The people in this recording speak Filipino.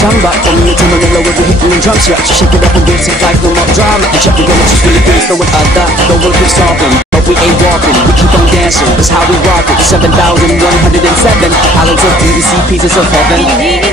samba. From me to Manila with the hitting and drum set. Shake it up and dance it like no more drama. And check, we're gonna just really finish the with that. The work is stopping, but we ain't walking. We keep on dancing, that's how we rock it. 7,107 islands of BBC pieces of heaven.